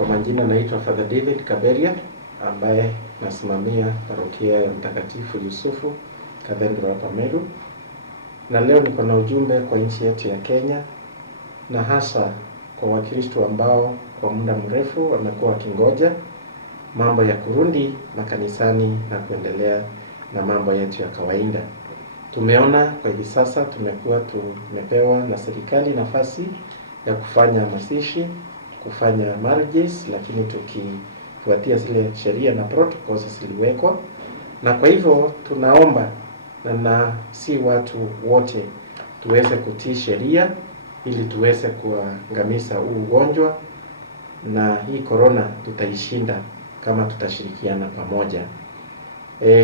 Kwa majina naitwa Father David Kaberia ambaye nasimamia parokia ya Mtakatifu Yusufu Kathendro hapa Meru. Na leo niko na ujumbe kwa nchi yetu ya Kenya na hasa kwa Wakristo ambao kwa muda mrefu wamekuwa wakingoja mambo ya kurudi makanisani na kuendelea na mambo yetu ya kawaida. Tumeona kwa hivi sasa tumepewa na serikali nafasi ya kufanya mazishi, kufanya marriages, lakini tukifuatia zile sheria na protocols ziliwekwa. Na kwa hivyo tunaomba na si watu wote tuweze kutii sheria ili tuweze kuangamiza huu ugonjwa, na hii corona tutaishinda kama tutashirikiana pamoja.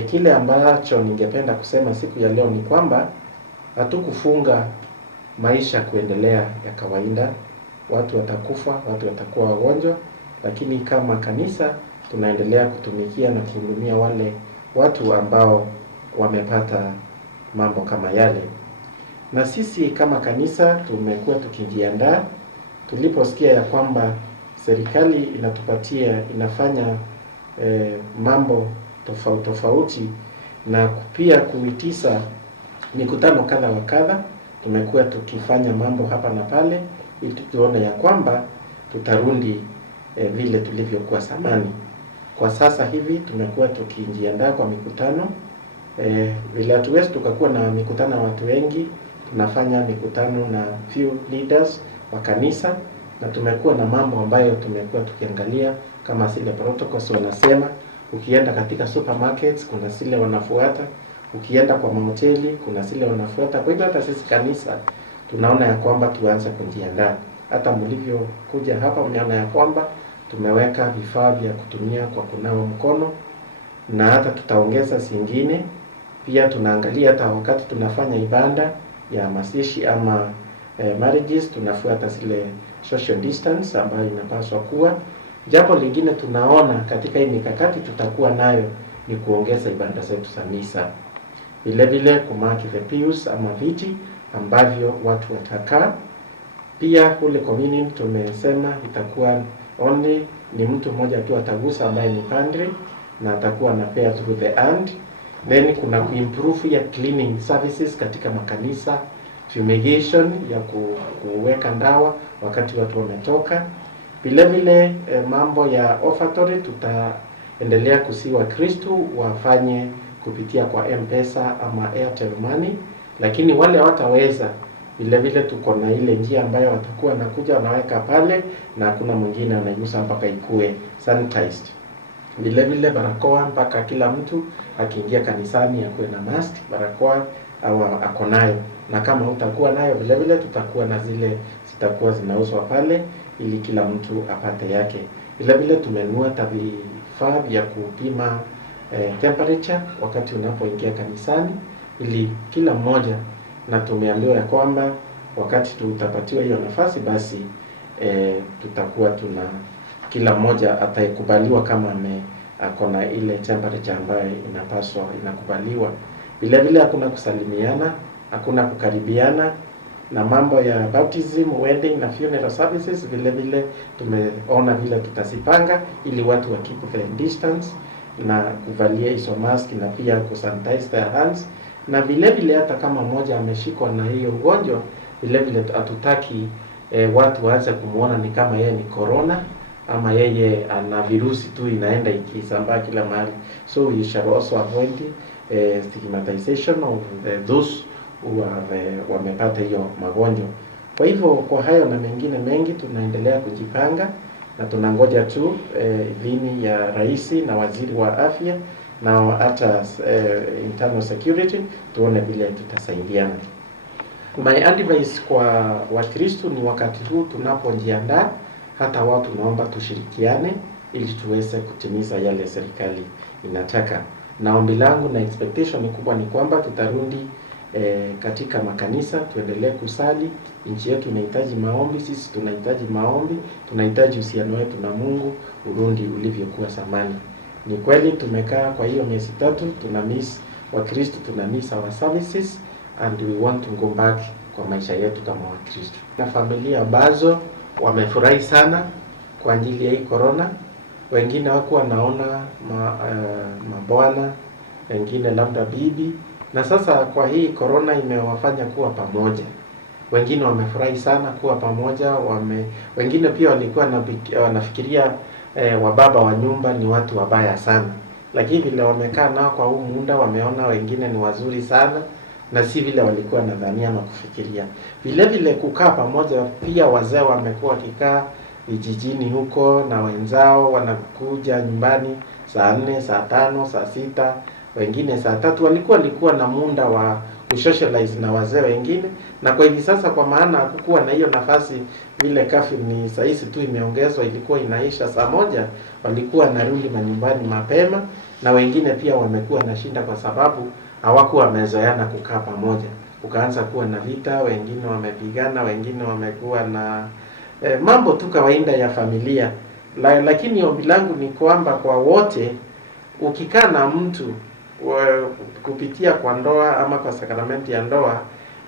Kile ambacho ningependa kusema siku ya leo ni kwamba hatukufunga maisha kuendelea ya kawaida. Watu watakufa, watu watakuwa wagonjwa, lakini kama kanisa tunaendelea kutumikia na kuhudumia wale watu ambao wamepata mambo kama yale. Na sisi kama kanisa tumekuwa tukijiandaa tuliposikia ya kwamba serikali inafanya mambo tofauti na pia kuitisha mikutano kadha wa kadha. Tumekuwa tukifanya mambo hapa na pale ili tuone ya kwamba tutarudi vile tulivyokuwa zamani. Kwa sasa hivi tumekuwa tukijiandaa kwa mikutano vile hatuwezi tukakuwa na mikutano ya watu wengi, tunafanya mikutano na few leaders wa kanisa, na tumekuwa na mambo ambayo tumekuwa tukiangalia kama zile protocols wanasema. Ukienda katika supermarkets kuna zile wanafuata, ukienda kwa mahoteli kuna zile wanafuata. Kwa hivyo hata sisi kanisa tunaona ya kwamba tuanze kujiandaa. Hata mlivyokuja hapa mmeona ya kwamba tumeweka vifaa vya kutumia kwa kunawa mkono, na hata tutaongeza zingine. Pia tunaangalia hata wakati tunafanya ibada ya mazishi ama marriages tunafuata zile social distance ambayo inapaswa kuwa. Jambo lingine tunaona katika hii mikakati tutakuwa nayo ni kuongeza ibada zetu za misa. Vile vile kumaki the pews ama viti ambavyo watu watakaa. Pia kule communion tumesema itakuwa only ni mtu mmoja tu atagusa ambaye ni padri na atakuwa anapea through the hand. Then kuna kuimprove ya cleaning services katika makanisa, fumigation ya kuweka ndawa wakati watu wametoka. Vile vile mambo ya offertory tutaendelea kusiwa Kristo wafanye kupitia kwa M-Pesa ama Airtel Money, lakini wale hawataweza vile vile tuko na ile njia ambayo watakuwa nakuja wanaweka pale na hakuna mwingine anaigusa mpaka ikue sanitized. Vile vile barakoa mpaka kila mtu akiingia kanisani akuwe na mask, barakoa au ako nayo, na kama utakuwa nayo vile vile tutakuwa na zile zitakuwa zinauzwa pale ili kila mtu apate yake. Vile vile tumenunua vifaa vya kupima temperature wakati unapoingia kanisani ili kila mmoja, na tumeambiwa ya kwamba wakati tutapatiwa hiyo nafasi basi tutakuwa kila mmoja atakubaliwa kama akona ile temperature ambayo inakubaliwa. Vile vile hakuna kusalimiana, hakuna kukaribiana, na mambo ya baptism, wedding na funeral services vile vile tumeona vile tutazipanga ili watu wa keep the distance na kuvalia hizo mask na pia kusanitize their hands. Na vile vile hata kama mmoja ameshikwa na hiyo ugonjwa vile vile hatutaki watu waanze kumuona ni kama yeye ni corona ama yeye ana virusi tu inaenda ikisambaa kila mahali. So we shall also avoid stigmatization of those who wamepata hiyo magonjwa. Kwa hivyo kwa hayo na mengine mengi tunaendelea kujipanga na tunangoja tu idhini ya rais na waziri wa afya na hata internal security tuone vile tutasaidiana. My advice kwa Wakristo ni wakati huu tunapojiandaa, hata watu naomba tushirikiane ili tuweze kutimiza yale serikali inataka. Na ombi langu na expectation kubwa ni kwamba tutarudi katika makanisa, tuendelee kusali. Nchi yetu inahitaji maombi, sisi tunahitaji maombi, tunahitaji uhusiano wetu na Mungu urudi ulivyokuwa zamani. Ni kweli tumekaa kwa hiyo miezi 3 tuna miss Wakristo, tuna miss our services and we want to go back kwa maisha yetu kama Wakristo. Na familia ambazo wamefurahi sana kwa ajili ya hii corona. Wengine wako wanaona mabwana, wengine labda bibi, na sasa kwa hii corona imewafanya kuwa pamoja. Wengine wamefurahi sana kuwa pamoja, wengine pia walikuwa wanafikiria wababa wa nyumba ni watu wabaya sana, lakini vile wamekaa nao kwa huu muda wameona wengine ni wazuri sana, na si vile walikuwa nadhania na kufikiria. Vile vile kukaa pamoja, pia wazee wamekuwa wakikaa vijijini huko na wenzao, wanakuja nyumbani saa 4, saa 5, saa 6, wengine saa 3. Walikuwa na muda wa kusocialize na wazee wengine, na kwa hivi sasa, kwa maana hakukuwa na hiyo nafasi, vile kafi ni saa hizi tu imeongezwa, ilikuwa inaisha saa 1, walikuwa narudi manyumbani mapema, na wengine pia wamekuwa na shinda kwa sababu hawakuwa wamezoeana kukaa pamoja. Ukaanza kuwa na vita, wengine wamepigana, wengine wamekuwa na mambo tu kawaida ya familia. Lakini ombi langu ni kwamba kwa wote, ukikaa na mtu kupitia kwa ndoa ama kwa sakramenti ya ndoa,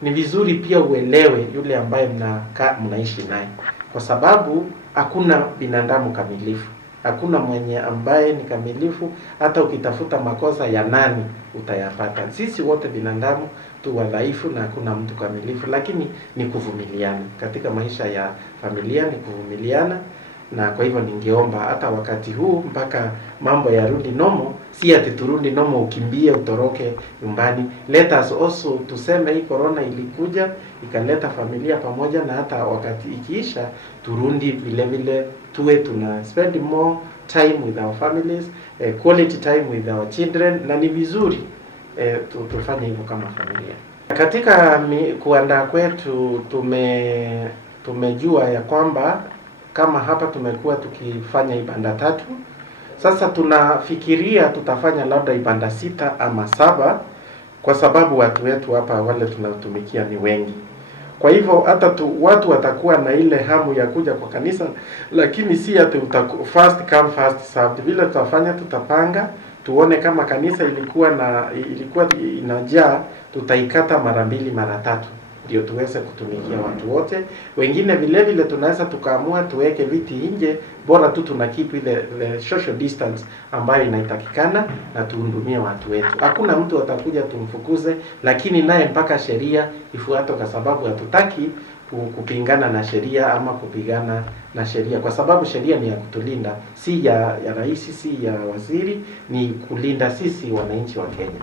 ni vizuri pia uelewe yule ambaye mnaishi naye, kwa sababu hakuna binadamu kamilifu. Hakuna mwenye ambaye ni kamilifu. Hata ukitafuta makosa ya nani utayapata. Sisi wote binadamu tu wadhaifu, na hakuna mtu kamilifu, lakini ni kuvumiliana katika maisha ya familia, ni kuvumiliana. Na kwa hivyo ningeomba hata wakati huu mpaka mambo yarudi normal, si ati turudi normal ukimbie utoroke nyumbani. Let us also tuseme hii corona ilikuja ikaleta familia pamoja, na hata wakati ikiisha turudi vile vile tuwe tuna spend more time with our families, quality time with our children, na ni vizuri tufanye hivyo kama familia. Katika kuandaa kwetu tumejua ya kwamba kama hapa tumekuwa tukifanya ibada 3. Sasa tunafikiria tutafanya labda ibada 6 ama 7, kwa sababu watu wetu hapa wale tunatumikia ni wengi. Kwa hivyo hata watu watakuwa na ile hamu ya kuja kwa kanisa, lakini si ati first come first served. Vile tutafanya, tutapanga tuone kama kanisa ilikuwa inajaa, tutaikata mara 2 mara 3 ndio tuweze kutumikia watu wote. Wengine vile vile tunaweza tukaamua tuweke viti nje, bora tu tuna keep ile social distance ambayo inatakikana, na tuhudumie watu wetu. Hakuna mtu atakuja tumfukuze, lakini naye mpaka sheria ifuatwe, kwa sababu hatutaki kupingana na sheria ama kupigana na sheria, kwa sababu sheria ni ya kutulinda, si ya rais, si ya waziri, ni kulinda sisi wananchi wa Kenya.